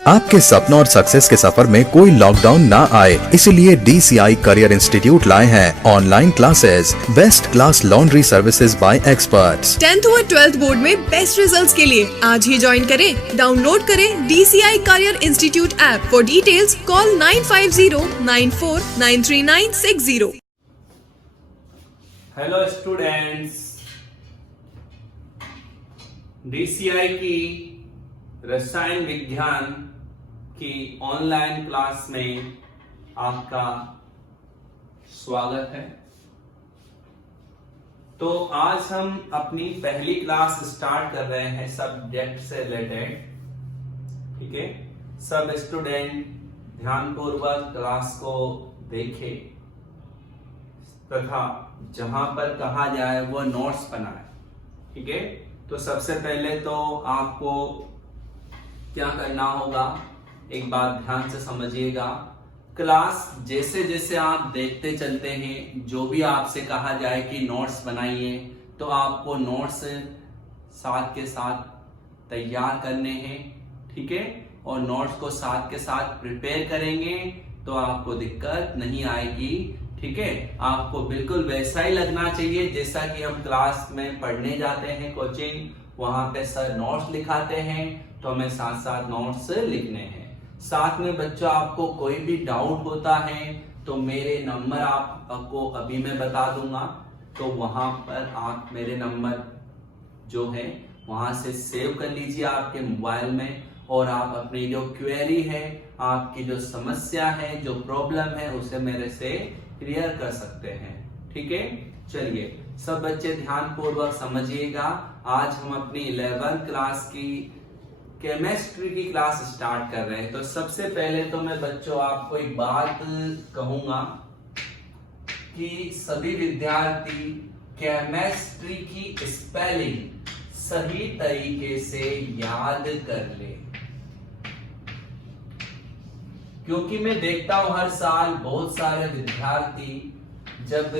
आपके सपनों और सक्सेस के सफर में कोई लॉकडाउन ना आए, इसलिए DCI करियर इंस्टीट्यूट लाए हैं online classes, best class laundry services by experts. 10th और 12th बोर्ड में बेस्ट रिजल्ट्स के लिए आज ही ज्वाइन करें। डाउनलोड करें DCI career institute app. For details call 9509493960। Hello students, DCI की रसायन विज्ञान की ऑनलाइन क्लास में आपका स्वागत है। तो आज हम अपनी पहली क्लास स्टार्ट कर रहे हैं सब्जेक्ट से रिलेटेड। ठीक है, सब स्टूडेंट ध्यानपूर्वक क्लास को देखें तथा जहां पर कहा जाए वो नोट्स बनाए। ठीक है, तो सबसे पहले तो आपको क्या करना होगा, एक बात ध्यान से समझिएगा। क्लास जैसे जैसे आप देखते चलते हैं, जो भी आपसे कहा जाए कि नोट्स बनाइए, तो आपको नोट्स साथ के साथ तैयार करने हैं। ठीक है, और नोट्स को साथ के साथ प्रिपेयर करेंगे तो आपको दिक्कत नहीं आएगी। ठीक है, आपको बिल्कुल वैसा ही लगना चाहिए जैसा कि हम क्लास में पढ़ने जाते हैं कोचिंग, वहां पे सर नोट्स लिखाते हैं तो हमें साथ साथ नोट्स लिखने हैं। साथ में बच्चों, आपको कोई भी डाउट होता है तो मेरे नंबर आपको अभी मैं बता दूंगा, तो वहां पर आप मेरे नंबर जो है वहां से सेव कर लीजिए आपके मोबाइल में, और आप अपनी जो क्वेरी है, आपकी जो समस्या है, जो प्रॉब्लम है, उसे मेरे से क्लियर कर सकते हैं। ठीक है, चलिए सब बच्चे ध्यानपूर्वक समझिएगा। आज हम अपनी 11th क्लास की केमिस्ट्री की क्लास स्टार्ट कर रहे हैं। तो सबसे पहले तो मैं बच्चों आपको एक बात कहूंगा कि सभी विद्यार्थी केमिस्ट्री की स्पेलिंग सही तरीके से याद कर ले, क्योंकि मैं देखता हूं हर साल बहुत सारे विद्यार्थी जब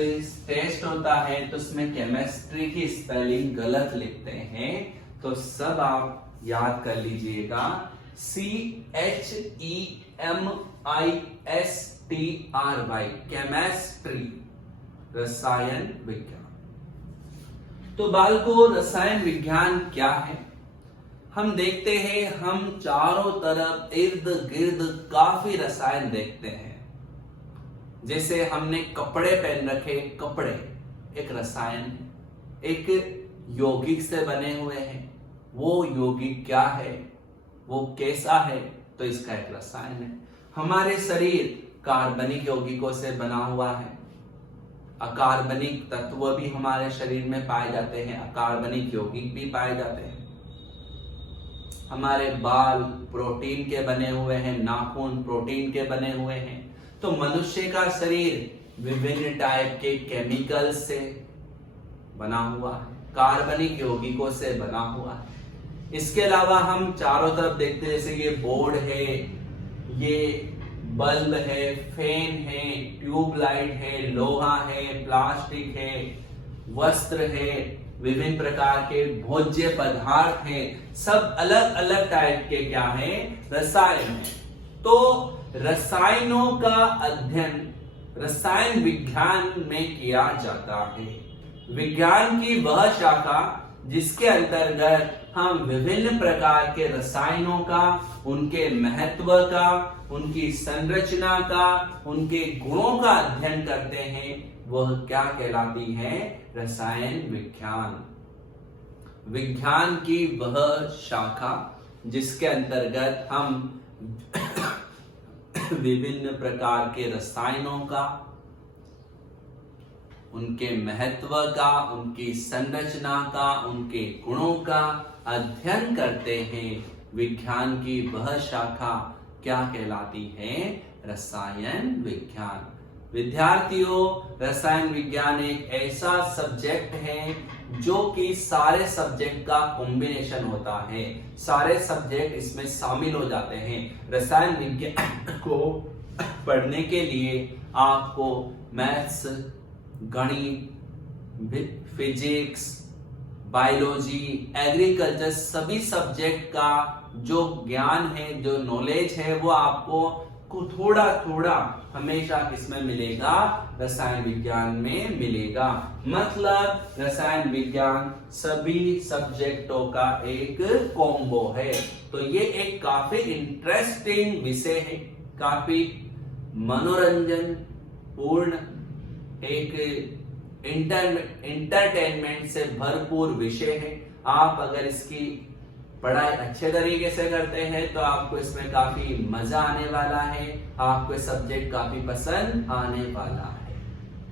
टेस्ट होता है तो उसमें केमिस्ट्री की स्पेलिंग गलत लिखते हैं। तो सब आप याद कर लीजिएगा, CHEMISTRY, केमिस्ट्री, रसायन विज्ञान। तो बालकों, रसायन विज्ञान क्या है? हम देखते हैं, हम चारों तरफ इर्द गिर्द काफी रसायन देखते हैं। जैसे हमने कपड़े पहन रखे, कपड़े एक रसायन है, एक यौगिक से बने हुए हैं। वो यौगिक क्या है, वो कैसा है, तो इसका एक रसायन है। हमारे शरीर कार्बनिक यौगिकों से बना हुआ है। अकार्बनिक तत्व भी हमारे शरीर में पाए जाते हैं, अकार्बनिक यौगिक भी पाए जाते हैं। हमारे बाल प्रोटीन के बने हुए हैं, नाखून प्रोटीन के बने हुए हैं। तो मनुष्य का शरीर विभिन्न टाइप के केमिकल से बना हुआ है, कार्बनिक यौगिकों से बना हुआ है। इसके अलावा हम चारों तरफ देखते हैं, जैसे ये बोर्ड है, ये बल्ब है, फैन है, ट्यूबलाइट है, लोहा है, प्लास्टिक है, वस्त्र है, विभिन्न प्रकार के भोज्य पदार्थ हैं। सब अलग अलग टाइप के क्या है, रसायन है। तो रसायनों का अध्ययन रसायन विज्ञान में किया जाता है। विज्ञान की वह शाखा जिसके अंतर्गत हम विभिन्न प्रकार के रसायनों का, उनके महत्व का, उनकी संरचना का, उनके गुणों का अध्ययन करते हैं, वह क्या कहलाती है, रसायन विज्ञान। विज्ञान की वह शाखा जिसके अंतर्गत हम विभिन्न प्रकार के रसायनों का, उनके महत्व का, उनकी संरचना का, उनके गुणों का अध्ययन करते हैं। विज्ञान की वह शाखा क्या कहलाती है, रसायन विज्ञान। विद्यार्थियों, रसायन विज्ञान एक ऐसा सब्जेक्ट है जो कि सारे सब्जेक्ट का कॉम्बिनेशन होता है, सारे सब्जेक्ट इसमें शामिल हो जाते हैं। रसायन विज्ञान को पढ़ने के लिए आपको मैथ्स, गणित, फिजिक्स, बायोलॉजी, एग्रीकल्चर सभी सब्जेक्ट का जो ज्ञान है, जो नॉलेज है, वो आपको थोड़ा थोड़ा हमेशा किसमें मिलेगा? रसायन विज्ञान में मिलेगा। मतलब रसायन विज्ञान सभी सब्जेक्टों का एक कॉम्बो है। तो ये एक काफी इंटरेस्टिंग विषय है, काफी मनोरंजन पूर्ण, एक इंटरटेनमेंट से भरपूर विषय है। आप अगर इसकी पढ़ाई अच्छे तरीके से करते हैं तो आपको इसमें काफी मजा आने वाला है, आपको सब्जेक्ट काफी पसंद आने वाला है।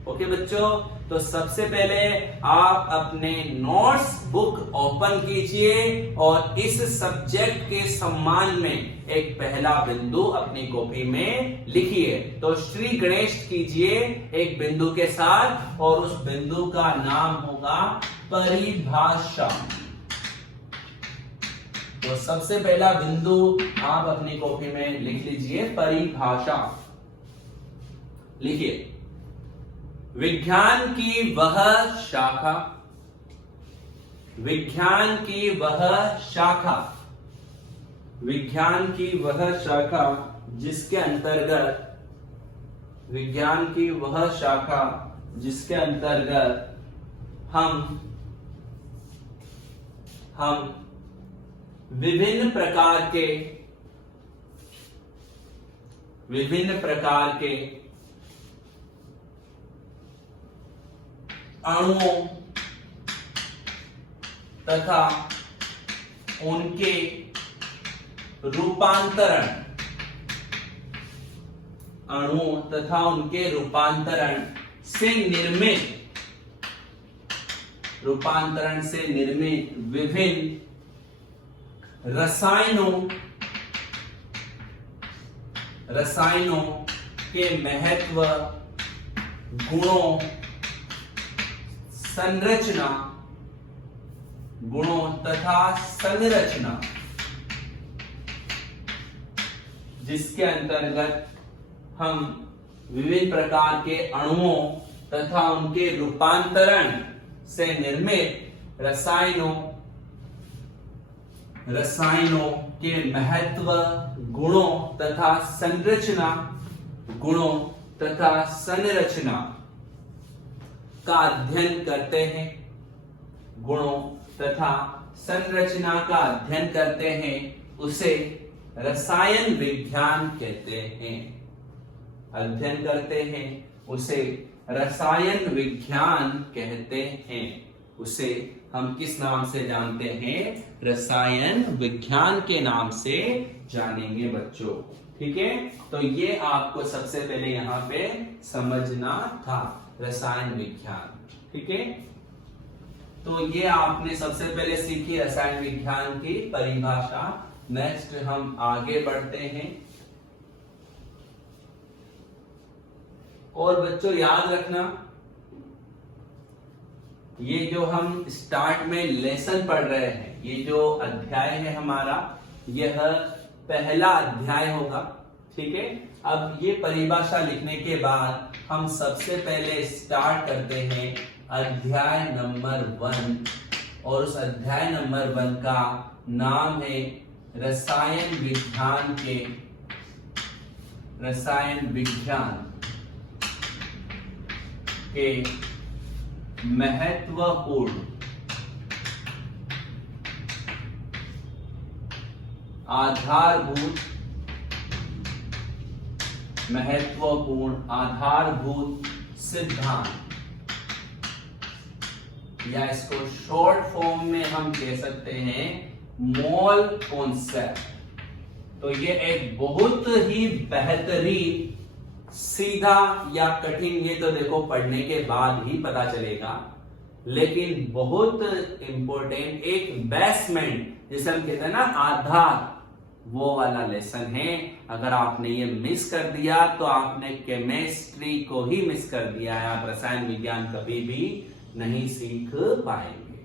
ओके बच्चों, तो सबसे पहले आप अपने नोट्स बुक ओपन कीजिए और इस सब्जेक्ट के सम्मान में एक पहला बिंदु अपनी कॉपी में लिखिए। तो श्री गणेश कीजिए एक बिंदु के साथ और उस बिंदु का नाम होगा परिभाषा। तो सबसे पहला बिंदु आप अपनी कॉपी में लिख लीजिए, परिभाषा। लिखिए, विज्ञान की वह शाखा, विज्ञान की वह शाखा, विज्ञान की वह शाखा जिसके अंतर्गत, विज्ञान की वह शाखा जिसके अंतर्गत हम विभिन्न प्रकार के अणुओं तथा उनके रूपांतरण, अणुओं तथा उनके रूपांतरण से निर्मित विभिन्न रसायनों के महत्व, गुणों, तथा संरचना जिसके अंतर्गत हम विभिन्न प्रकार के अणुओं तथा उनके रूपांतरण से निर्मित रसायनों के महत्व, गुणों तथा संरचना का अध्ययन करते हैं। गुणों तथा संरचना का अध्ययन करते हैं, उसे रसायन विज्ञान कहते हैं। अध्ययन करते हैं उसे रसायन विज्ञान कहते हैं। उसे हम किस नाम से जानते हैं? रसायन विज्ञान के नाम से जानेंगे बच्चों। ठीक है, तो ये आपको सबसे पहले यहाँ पे समझना था, रसायन विज्ञान। ठीक है, तो ये आपने सबसे पहले सीखी रसायन विज्ञान की परिभाषा। नेक्स्ट हम आगे बढ़ते हैं। और बच्चों याद रखना, ये जो हम स्टार्ट में लेसन पढ़ रहे हैं, ये जो अध्याय है हमारा, यह पहला अध्याय होगा। ठीक है, अब ये परिभाषा लिखने के बाद हम सबसे पहले स्टार्ट करते हैं अध्याय नंबर 1, और उस अध्याय नंबर 1 का नाम है रसायन विज्ञान के महत्वपूर्ण आधारभूत सिद्धांत, या इसको शॉर्ट फॉर्म में हम कह सकते हैं मोल कॉन्सेप्ट। तो ये एक बहुत ही बेहतरीन, सीधा या कठिन, ये तो देखो पढ़ने के बाद ही पता चलेगा, लेकिन बहुत इंपॉर्टेंट एक बेसमेंट, जिसे हम कहते हैं ना आधार, वो वाला लेसन है। अगर आपने ये मिस कर दिया तो आपने केमिस्ट्री को ही मिस कर दिया है, आप रसायन विज्ञान कभी भी नहीं सीख पाएंगे।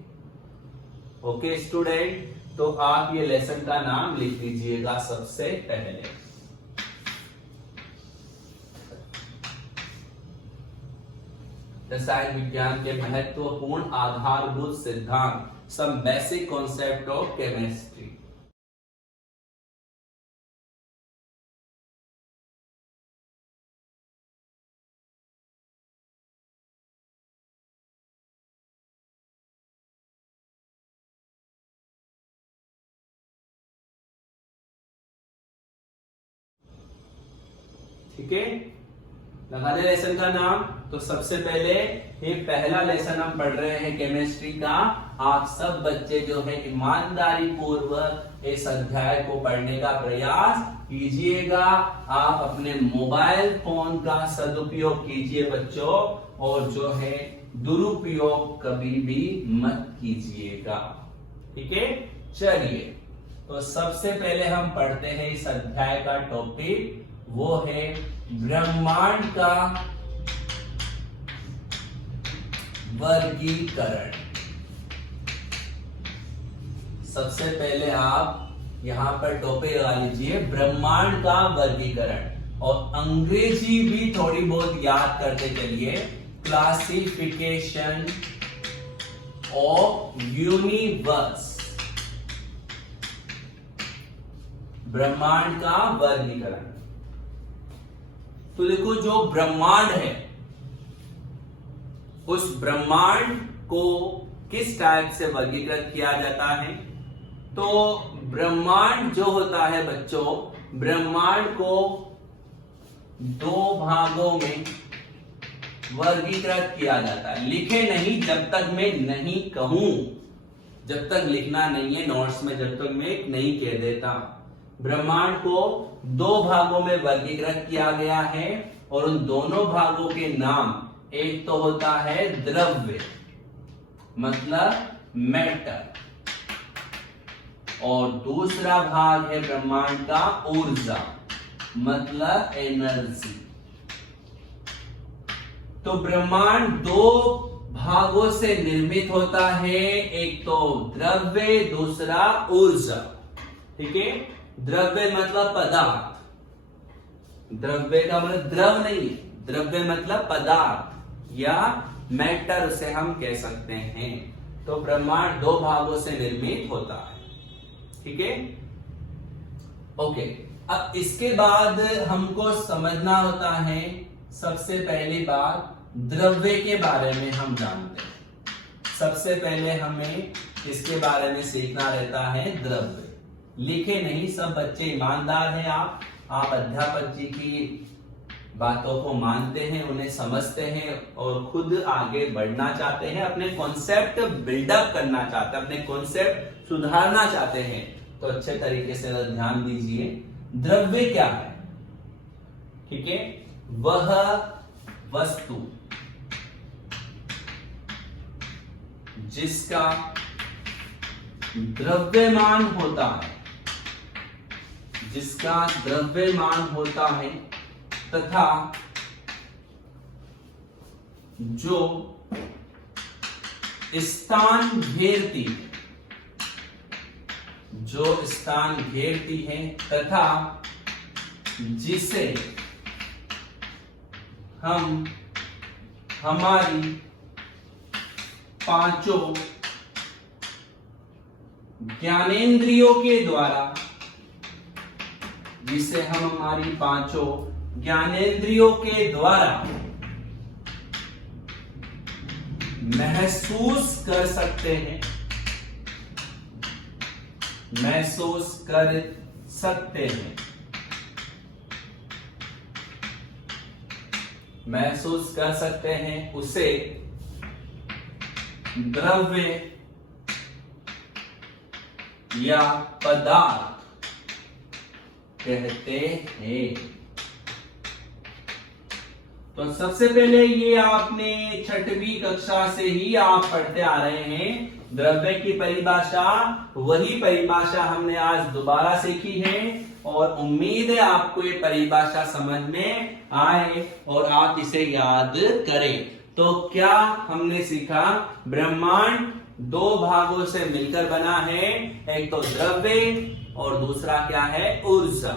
ओके स्टूडेंट, तो आप ये लेसन का नाम लिख लीजिएगा सबसे पहले। रसायन विज्ञान के महत्वपूर्ण आधारभूत सिद्धांत, some basic concept of chemistry. ठीक है, लगा दे लेसन का नाम। तो सबसे पहले ये पहला लेसन हम पढ़ रहे हैं केमिस्ट्री का। आप सब बच्चे जो है ईमानदारी पूर्वक इस अध्याय को पढ़ने का प्रयास कीजिएगा। आप अपने मोबाइल फोन का सदुपयोग कीजिए बच्चों, और जो है दुरुपयोग कभी भी मत कीजिएगा, ठीक है। चलिए, तो सबसे पहले हम पढ़ते हैं इस अध्याय का टॉपिक, वो है ब्रह्मांड का वर्गीकरण। सबसे पहले आप यहां पर टॉपिक लगा लीजिए, ब्रह्मांड का वर्गीकरण, और अंग्रेजी भी थोड़ी बहुत याद करते चलिए, क्लासिफिकेशन ऑफ यूनिवर्स, ब्रह्मांड का वर्गीकरण। तो देखो, जो ब्रह्मांड है उस ब्रह्मांड को किस टाइप से वर्गीकृत किया जाता है। तो ब्रह्मांड जो होता है बच्चों, ब्रह्मांड को दो भागों में वर्गीकृत किया जाता है। लिखे नहीं जब तक मैं नहीं कहूं, जब तक लिखना नहीं है नोट्स में, जब तक मैं नहीं कह देता। ब्रह्मांड को दो भागों में वर्गीकृत किया गया है, और उन दोनों भागों के नाम, एक तो होता है द्रव्य मतलब मैटर, और दूसरा भाग है ब्रह्मांड का ऊर्जा मतलब एनर्जी। तो ब्रह्मांड दो भागों से निर्मित होता है, एक तो द्रव्य, दूसरा ऊर्जा, ठीक है। द्रव्य मतलब पदार्थ, द्रव्य का मतलब द्रव नहीं, द्रव्य मतलब पदार्थ या मैटर उसे हम कह सकते हैं। तो ब्रह्मांड दो भागों से निर्मित होता है, ठीक है। ओके, अब इसके बाद हमको समझना होता है, सबसे पहली बात द्रव्य के बारे में हम जानते हैं। सबसे पहले हमें इसके बारे में सीखना रहता है द्रव्य। लिखे नहीं, सब बच्चे ईमानदार हैं। आप अध्यापक जी की बातों को मानते हैं, उन्हें समझते हैं और खुद आगे बढ़ना चाहते हैं, अपने कॉन्सेप्ट बिल्डअप करना चाहते हैं, अपने कॉन्सेप्ट सुधारना चाहते हैं। तो अच्छे तरीके से ध्यान दीजिए, द्रव्य क्या है, ठीक है। वह वस्तु जिसका द्रव्यमान होता है, जिसका द्रव्यमान होता है तथा जो स्थान घेरती है, जो स्थान घेरती है तथा जिसे हम हमारी पांचों ज्ञानेंद्रियों के द्वारा, जिसे हम हमारी पांचों ज्ञानेंद्रियों के द्वारा महसूस कर सकते हैं, महसूस कर सकते हैं, महसूस कर सकते हैं, उसे द्रव्य या पदार्थ कहते हैं। तो सबसे पहले ये आपने छठवीं कक्षा से ही आप पढ़ते आ रहे हैं। द्रव्य की परिभाषा, वही परिभाषा हमने आज दोबारा सीखी है और उम्मीद है आपको ये परिभाषा समझ में आए और आप इसे याद करें। तो क्या हमने सीखा? ब्रह्मांड दो भागों से मिलकर बना है, एक तो द्रव्य और दूसरा क्या है? ऊर्जा।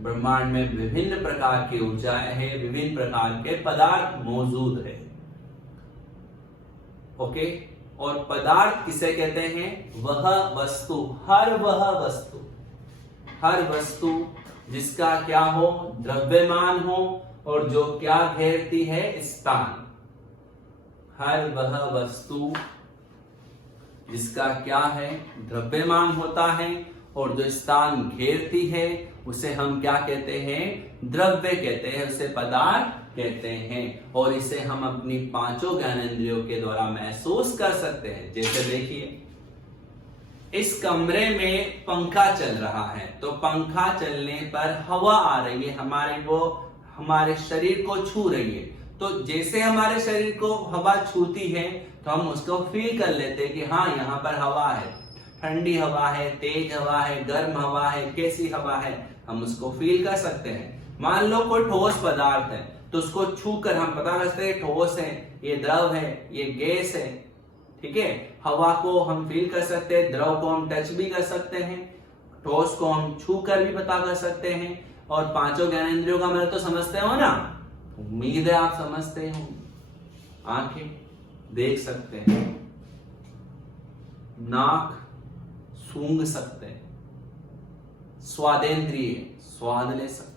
ब्रह्मांड में विभिन्न प्रकार की ऊर्जाएं हैं, विभिन्न प्रकार के पदार्थ मौजूद है। ओके, और पदार्थ किसे कहते हैं? वह वस्तु, हर वह वस्तु, हर वस्तु जिसका क्या हो? द्रव्यमान हो और जो क्या घेरती है? स्थान। हर वह वस्तु जिसका क्या है? द्रव्यमान होता है और जो स्थान घेरती है उसे हम क्या कहते हैं? द्रव्य कहते हैं, उसे पदार्थ कहते हैं। और इसे हम अपनी पांचों ज्ञानेंद्रियों के द्वारा महसूस कर सकते हैं। जैसे देखिए, इस कमरे में पंखा चल रहा है, तो पंखा चलने पर हवा आ रही है, हमारे शरीर को छू रही है। तो जैसे हमारे शरीर को हवा छूती है तो हम उसको फील कर लेते हैं कि हाँ, यहाँ पर हवा है, ठंडी हवा है, तेज हवा है, गर्म हवा है, कैसी हवा है, हम उसको फील कर सकते हैं। मान लो कोई ठोस पदार्थ है तो उसको छू कर हम पता कर सकते हैं ठोस है, ये द्रव है, ये गैस है। ठीक है, हवा को हम फील कर सकते हैं, द्रव को हम टच भी कर सकते हैं, ठोस को हम छू कर भी पता कर सकते हैं। और पांचों ज्ञानेंद्रियों का मतलब तो समझते हो ना, उम्मीद है आप समझते हो। आंखें देख सकते हैं, नाक सूंघ सकते हैं, स्वादेंद्रिय स्वाद ले सकते हैं।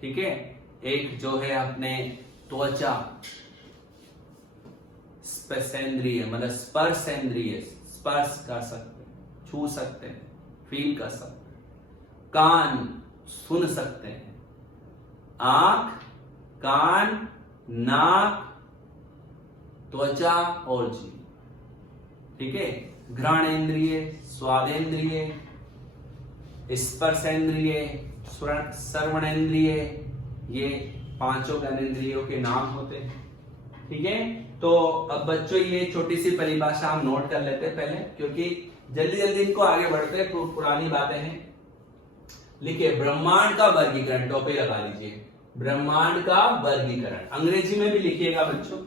ठीक है, एक जो है अपने त्वचा, स्पर्शेंद्रिय मतलब स्पर्शेंद्रिय, स्पर्श कर सकते हैं, छू सकते हैं, फील कर सकते हैं। कान सुन सकते हैं, आंख, कान, नाक, त्वचा और जीभ। ठीक है, घ्राणेंद्रिय, स्वादेंद्रिय, स्पर्शेंद्रिय, श्रवणेंद्रिय, ये पांचों ज्ञानेंद्रियों के नाम होते हैं। ठीक है, तो अब बच्चों ये छोटी सी परिभाषा हम नोट कर लेते हैं पहले, क्योंकि जल्दी जल्दी इनको आगे बढ़ते हैं, पुरानी बातें हैं। लिखिए, ब्रह्मांड का वर्गीकरण, टोपी लगा लीजिए। ब्रह्मांड का वर्गीकरण अंग्रेजी में भी लिखिएगा बच्चों,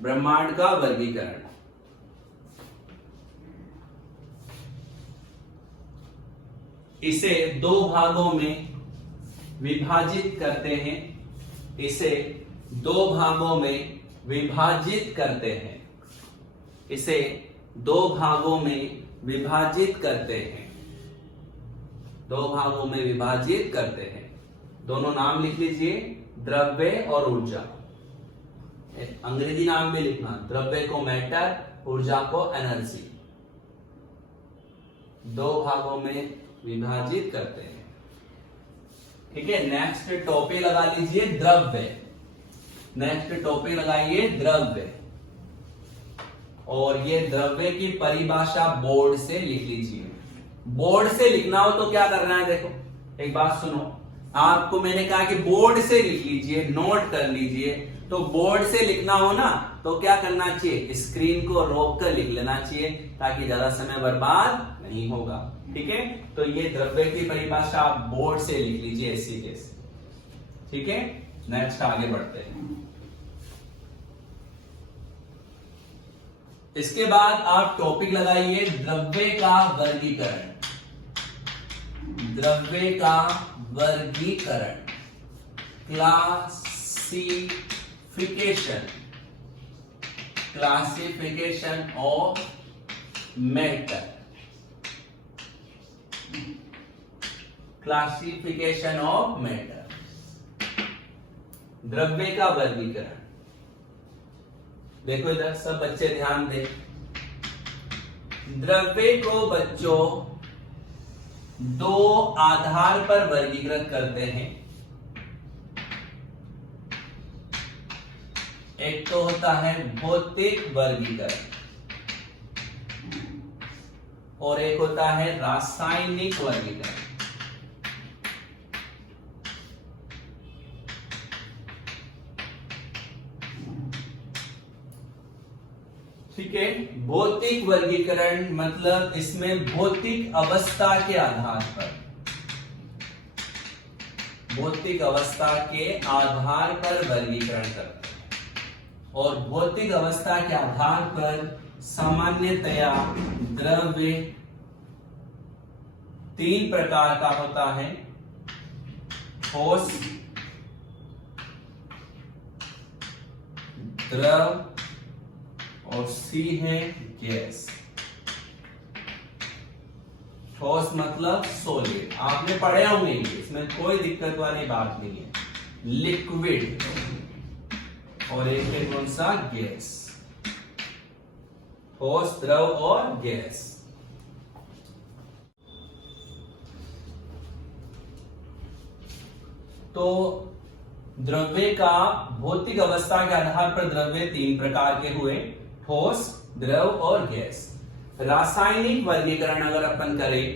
ब्रह्मांड का वर्गीकरण। इसे दो भागों में विभाजित करते हैं, इसे दो भागों में विभाजित करते हैं, इसे दो भागों में विभाजित करते हैं, दो भागों में विभाजित करते हैं। दोनों नाम लिख लीजिए, द्रव्य और ऊर्जा। अंग्रेजी नाम भी लिखना, द्रव्य को मैटर, ऊर्जा को एनर्जी। दो भागों में विभाजित करते हैं। ठीक है, नेक्स्ट टोपी लगा लीजिए, द्रव्य। नेक्स्ट टोपी लगाइए, द्रव्य। और ये द्रव्य की परिभाषा बोर्ड से लिख लीजिए। बोर्ड से लिखना हो तो क्या करना है, देखो एक बात सुनो, आपको मैंने कहा कि बोर्ड से लिख लीजिए, नोट कर लीजिए। तो बोर्ड से लिखना हो ना तो क्या करना चाहिए, स्क्रीन को रोक कर लिख लेना चाहिए, ताकि ज्यादा समय बर्बाद नहीं होगा। ठीक है, तो ये द्रव्य की परिभाषा आप बोर्ड से लिख लीजिए ऐसी कैसे। ठीक है, नेक्स्ट आगे बढ़ते हैं। इसके बाद आप टॉपिक लगाइए, द्रव्य का वर्गीकरण। द्रव्य का वर्गीकरण, classification, classification of matter, classification of matter, द्रव्य का वर्गीकरण। देखो इधर सब बच्चे ध्यान दें, द्रव्य को बच्चों दो आधार पर वर्गीकृत करते हैं। एक तो होता है भौतिक वर्गीकरण और एक होता है रासायनिक वर्गीकरण। ठीक है, भौतिक वर्गीकरण मतलब इसमें भौतिक अवस्था के आधार पर, भौतिक अवस्था के आधार पर वर्गीकरण करते हैं। और भौतिक अवस्था के आधार पर सामान्यतया द्रव्य तीन प्रकार का होता है, ठोस, द्रव और सी है गैस। ठोस मतलब सॉलिड, आपने पढ़े होंगे, इसमें कोई दिक्कत वाली बात नहीं है। लिक्विड और एक है कौन सा, गैस। ठोस, द्रव और गैस। तो द्रव्य का भौतिक अवस्था के आधार पर द्रव्य 3 प्रकार के हुए, ठोस, द्रव और गैस। रासायनिक वर्गीकरण अगर अपन करें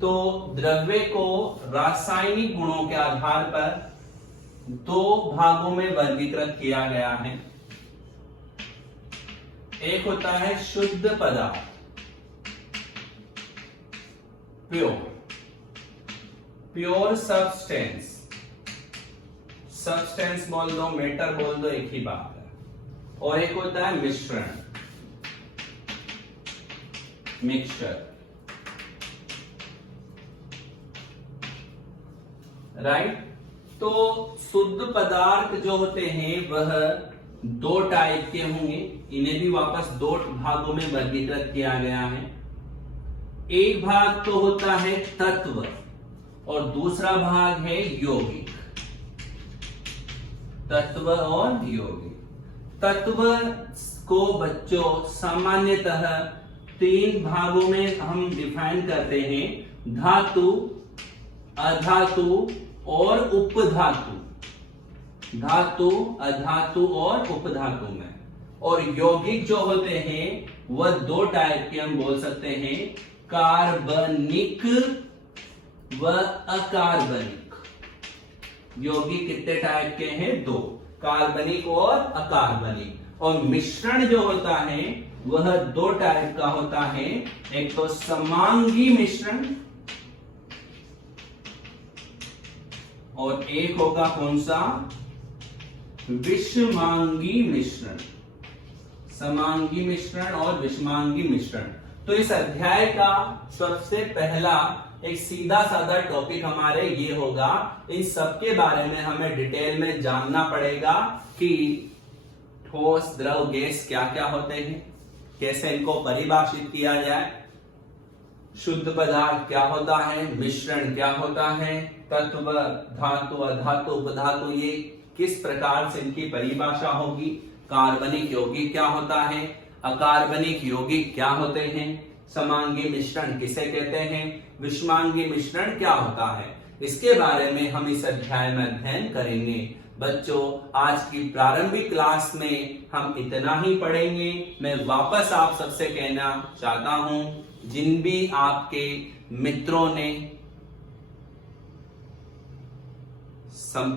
तो द्रव्य को रासायनिक गुणों के आधार पर 2 भागों में वर्गीकृत किया गया है। एक होता है शुद्ध पदार्थ, प्योर सब्सटेंस, सब्सटेंस बोल दो, मैटर बोल दो, एक ही बात है। और एक होता है मिश्रण, मिक्सचर, राइट। तो शुद्ध पदार्थ जो होते हैं वह 2 टाइप के होंगे, इन्हें भी वापस 2 भागों में वर्गीकृत किया गया है। एक भाग तो होता है तत्व और दूसरा भाग है यौगिक, तत्व और यौगिक। तत्व को बच्चों सामान्यतः 3 भागों में हम डिफाइन करते हैं, धातु, अधातु और उपधातु, धातु, अधातु और उपधातु में। और यौगिक जो होते हैं वह 2 टाइप के हम बोल सकते हैं, कार्बनिक व अकार्बनिक। यौगिक कितने टाइप के हैं? 2, कार्बनिक और अकार्बनिक। और मिश्रण जो होता है वह 2 टाइप का होता है, एक तो समांगी मिश्रण और एक होगा कौन सा? विषमांगी मिश्रण। समांगी मिश्रण और विषमांगी मिश्रण। तो इस अध्याय का सबसे पहला एक सीधा साधा टॉपिक हमारे ये होगा, इन सब के बारे में हमें डिटेल में जानना पड़ेगा कि ठोस, द्रव, गैस क्या क्या होते हैं, कैसे इनको परिभाषित किया जाए, शुद्ध पदार्थ क्या होता है, मिश्रण क्या होता है, तत्व, धातु, अधातु, उपधातु, ये किस प्रकार से इनकी परिभाषा होगी, कार्बनिक यौगिक क्या होता है, अकार्बनिक यौगिक क्या होते हैं, समांगी मिश्रण किसे कहते हैं, विषमांगी मिश्रण क्या होता है, इसके बारे में हम इस अध्याय में अध्ययन करेंगे। बच्चों, आज की प्रारंभिक क्लास में हम इतना ही पढ़ेंगे। मैं वापस आप सबसे कहना चाहता हूं, जिन भी आपके मित्रों ने,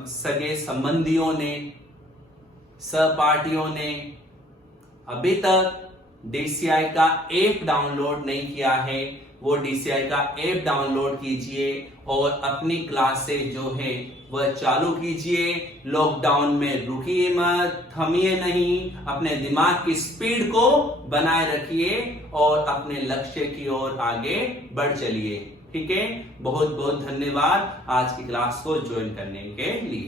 सगे संबंधियों ने, सहपाठियों ने अभी तक DCI का ऐप डाउनलोड नहीं किया है, वो DCI का ऐप डाउनलोड कीजिए और अपनी क्लासेस जो है वह चालू कीजिए। लॉकडाउन में रुकिए मत, थमिए नहीं, अपने दिमाग की स्पीड को बनाए रखिए और अपने लक्ष्य की ओर आगे बढ़ चलिए। ठीक है, बहुत बहुत धन्यवाद आज की क्लास को ज्वाइन करने के लिए।